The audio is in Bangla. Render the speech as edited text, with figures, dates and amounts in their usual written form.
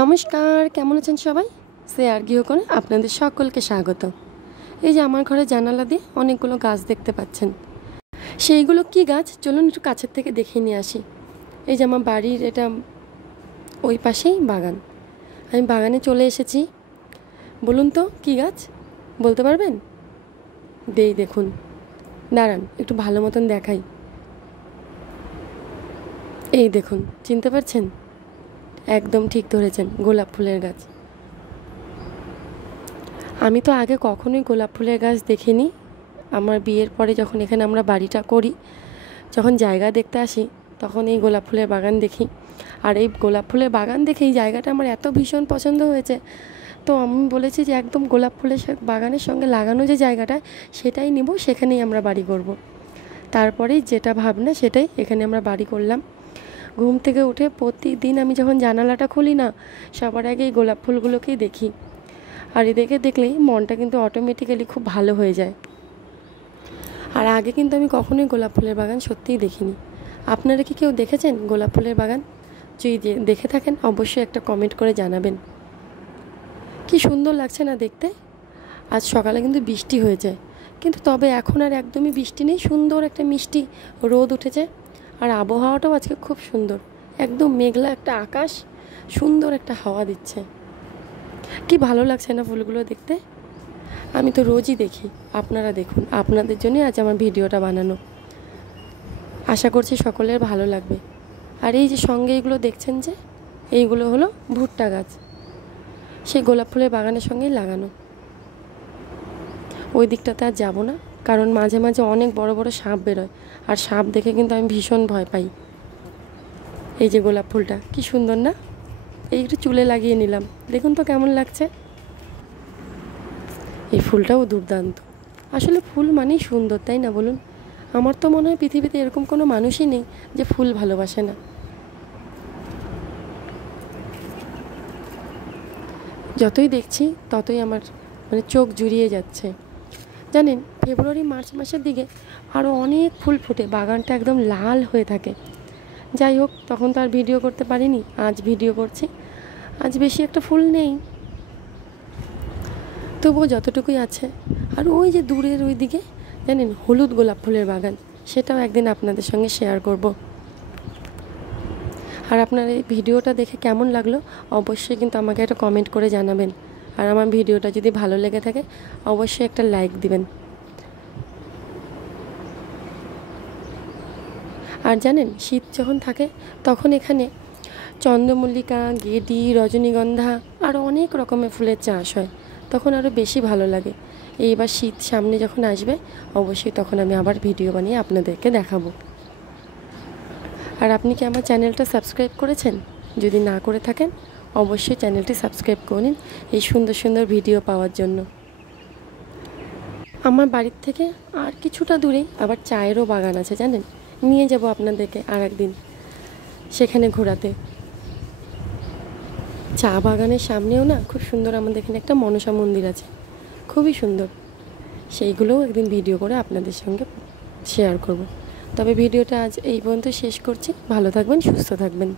নমস্কার, কেমন আছেন সবাই? শেয়ার গৃহকোণে আপনাদের সকলকে স্বাগত। এই যে আমার ঘরে জানালা দিয়ে অনেকগুলো গাছ দেখতে পাচ্ছেন। সেইগুলো কি গাছ চলুন একটু কাছের থেকে দেখে নিয়ে আসি। এই যে আমার বাড়ির এটা ওই পাশেই বাগান। আমি বাগানে চলে এসেছি। বলুন তো কি গাছ বলতে পারবেন? দেখুন, দাঁড়ান একটু ভালো মতন দেখাই। এই দেখুন, চিনতে পারছেন? একদম ঠিক ধরেছেন, গোলাপ ফুলের গাছ। আমি তো আগে কখনোই গোলাপ ফুলের গাছ দেখিনি। আমার বিয়ের পরে যখন এখানে আমরা বাড়িটা করি, যখন জায়গা দেখতে আসি, তখন এই গোলাপ ফুলের বাগান দেখি। আর এই গোলাপ ফুলের বাগান দেখে এই জায়গাটা আমার এত ভীষণ পছন্দ হয়েছে, তো আমি বলেছি যে একদম গোলাপ ফুলের বাগানের সঙ্গে লাগানো যে জায়গাটা, সেটাই নিব, সেখানেই আমরা বাড়ি করব। তারপরেই যেটা ভাবনা সেটাই এখানে আমরা বাড়ি করলাম। ঘুম থেকে উঠে প্রতিদিন আমি যখন জানালাটা খুলি না, সবার আগে এই গোলাপ ফুলগুলোকেই দেখি। আর এদেরকে দেখলেই মনটা কিন্তু অটোমেটিক্যালি খুব ভালো হয়ে যায়। আর আগে কিন্তু আমি কখনোই গোলাপ ফুলের বাগান সত্যিই দেখিনি। আপনারা কি কেউ দেখেছেন গোলাপ ফুলের বাগান? যদি দেখে থাকেন অবশ্যই একটা কমেন্ট করে জানাবেন। কি সুন্দর লাগছে না দেখতে? আজ সকালে কিন্তু বৃষ্টি হয়েছে, কিন্তু তবে এখন আর একদমই বৃষ্টি নেই, সুন্দর একটা মিষ্টি রোদ উঠেছে। আর আবহাওয়াটাও আজকে খুব সুন্দর, একদম মেঘলা একটা আকাশ, সুন্দর একটা হাওয়া দিচ্ছে। কি ভালো লাগছে না ফুলগুলো দেখতে? আমি তো রোজই দেখি, আপনারা দেখুন, আপনাদের জন্য আজ আমার ভিডিওটা বানানো। আশা করছি সকলের ভালো লাগবে। আর এই যে সঙ্গে এইগুলো দেখছেন যে, এইগুলো হলো ভুট্টা গাছ, সেই গোলাপ ফুলের বাগানের সঙ্গেই লাগানো। ওই দিকটাতে আর যাবো না, কারণ মাঝে মাঝে অনেক বড় বড় সাপ বেরোয়, আর সাপ দেখে কিন্তু আমি ভীষণ ভয় পাই। এই যে গোলাপ ফুলটা কি সুন্দর না? এই একটু চুলে লাগিয়ে নিলাম, দেখুন তো কেমন লাগছে। এই ফুলটাও দুর্দান্ত। আসলে ফুল মানেই সুন্দর, তাই না বলুন? আমার তো মনে হয় পৃথিবীতে এরকম কোনো মানুষই নেই যে ফুল ভালোবাসে না। যতই দেখছি ততই আমার চোখ জুড়িয়ে যাচ্ছে। জানেন, ফেব্রুয়ারি মার্চ মাসের দিকে আরও অনেক ফুল ফুটে, বাগানটা একদম লাল হয়ে থাকে। যাই হোক, তখন তো আর ভিডিও করতে পারিনি, আজ ভিডিও করছি। আজ বেশি একটা ফুল নেই, তবুও যতটুকুই আছে। আর ওই যে দূরের ওই দিকে জানেন হলুদ গোলাপ ফুলের বাগান, সেটাও একদিন আপনাদের সঙ্গে শেয়ার করব। আর আপনার এই ভিডিওটা দেখে কেমন লাগলো অবশ্যই কিন্তু আমাকে একটা কমেন্ট করে জানাবেন। আর আমার ভিডিওটা যদি ভালো লেগে থাকে অবশ্যই একটা লাইক দিবেন। আর জানেন, শীত যখন থাকে তখন এখানে চন্দ্রমল্লিকা, গেঁডি, রজনীগন্ধা আরও অনেক রকমের ফুলের চাষ হয়, তখন আরও বেশি ভালো লাগে। এইবার শীত সামনে যখন আসবে অবশ্যই তখন আমি আবার ভিডিও বানিয়ে আপনাদেরকে দেখাবো। আর আপনি কি আমার চ্যানেলটা সাবস্ক্রাইব করেছেন? যদি না করে থাকেন অবশ্যই চ্যানেলটি সাবস্ক্রাইব করে নিন এই সুন্দর সুন্দর ভিডিও পাওয়ার জন্য। আমার বাড়ির থেকে আর কিছুটা দূরেই আবার চায়েরও বাগান আছে, জানেন? নিয়ে যাব আপনাদেরকে আর একদিন সেখানে ঘোরাতে। চা বাগানের সামনেও না খুব সুন্দর আমাদের এখানে একটা মনসা মন্দির আছে, খুবই সুন্দর। সেইগুলোও একদিন ভিডিও করে আপনাদের সঙ্গে শেয়ার করব। তবে ভিডিওটা আজ এই পর্যন্ত শেষ করছি। ভালো থাকবেন, সুস্থ থাকবেন।